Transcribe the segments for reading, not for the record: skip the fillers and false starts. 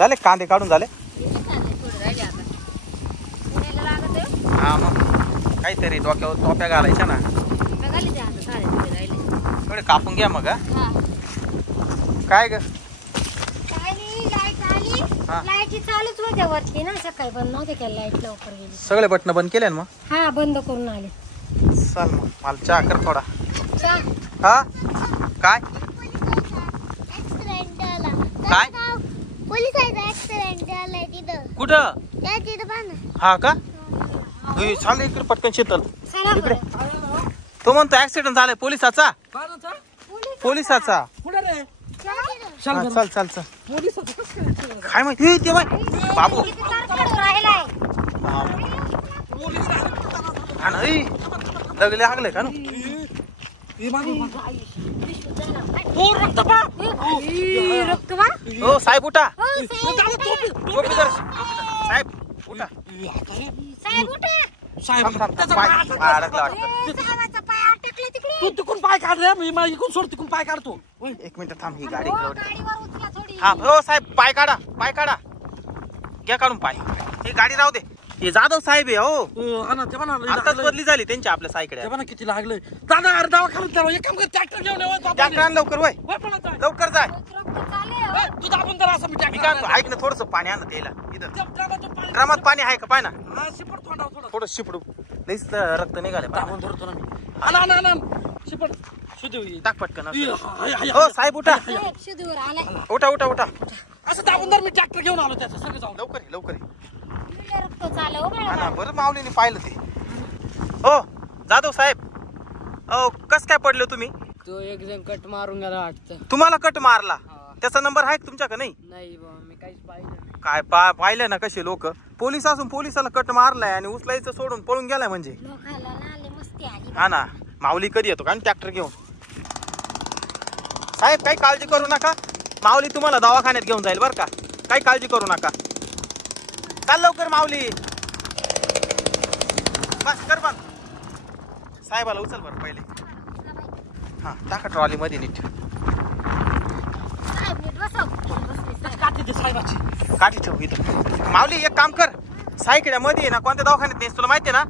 झाले कांदे काढून झाले? हा मग काहीतरी डोक्यावर टोप्या घालायच्या ना. थोडे कापून घ्या मग. काय ग? लाईट चालूच होत्या वरती ना, सकाळी बंद नव्हते केल्या लाईट, लवकर गेली. सगळे बटन बंद केले ना मग? हा बंद करून आले. चल मग मला चहा कर थोडा. चहा? हा काय काय पोलिसांचा ऍक्सिडेंट झालाय तिथं. कुठं? त्या तिथं पहा ना. हा का? चाल इकडे पटकन शीतल चला इकडे. बरं. तो म्हणतो ऍक्सिडेंट झालाय पोलिसाचा. पोलिसाचा. चला. चल चल चल. काय माहिती ते बाय बाबू. किती तारखेला राहिलाय? हा ना दगले लागले का ना. रक्त बा? हो साहेब उठा. हो, टोपी धर. साहेब उठा. साहेब उठा. थांब, थांब, थांब. पाय अडकला वाटतं. साहेबाचा पाय अटकला तिकडे. तू तिकून पाय काढ रे, मी मला इकडून सोड, तिकून पाय काढतो. एक मिनिट थांब. ही गाडी हो, इकडे वळते. गाडीवर उचला थोडी. हा हो साहेब पाय काढा. पाय काढा. घ्या काढून पाय. ही गाडी राहू दे. हे जाधव साहेब आहे हो. हा ना, ते म्हणा आताच बदली झाली त्यांची आपल्या साईकडे. ते म्हणा किती लागले. दादा अरे दवाखान्यात जाऊ, एक काम कर, ट्रॅक्टर घेऊन ये. ट्रॅक्टर आण लवकर वय. लवकर जाय. रक्त चालले. तू दाबून जरा असं मी मी काय म्हणतो, ऐक ना थोडस पाणी आण त्याला इथं. ड्रामात पाणी आहे का पाय ना. थोडं शिपडू. लईच रक्त निघाले. दाबून धरतो ना मी. आना शिपड शुद्ध होईल. टाक पटकन. असं. हो साहेब उठा. साहेब शुद्धीवर आलाय. उठा उठा उठा. असं दाबून धर, मी ट्रॅक्टर घेऊन आलो त्याचं सगळं जाऊन. लवकर ये, लवकर ये. रक्त चाललं हो हा ना बाळा. बरं माऊलीने पाहिलं ते. हो जाधव साहेब. हो कस काय पडले तुम्ही? तो एक जण कट मारून गेला वाटतं. तुम्हाला कट मारला? त्याचा नंबर आहे तुमच्याकडे? नाही नाही बाबा, मी काहीच पाहिलं नाही. काय पाहिलं ना कसे लोक. पोलीस असून पोलिसाला कट मारलाय आणि उचलायचं सोडून पळून गेलाय म्हणजे. लोकांना ना लय मस्ती आली. हा ना माऊली कधी येतो का ट्रॅक्टर घेऊन. साहेब काही काळजी करू नका. माऊली तुम्हाला दवाखान्यात घेऊन जाईल बरं का. काही काळजी करू नका. चाल लवकर माऊली. बस कर बंद. साहेबाला उचल बरं पहिले. हा टाका ट्रॉली मध्ये नीट. साहेब नीट बसव. बसले साहेब. काठी दे साहेबाची. काठी ठेव इथं. माऊली एक काम कर. सायकड्या मध्ये आहे ना कोणत्या दवाखान्यात नेस तुला माहिती आहे ना.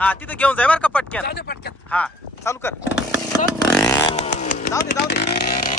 हा तिथं घेऊन जाय बरं का पटक्यान. जाऊ दे पटक्यात. हा चालू कर. जाऊ दे जाऊ दे.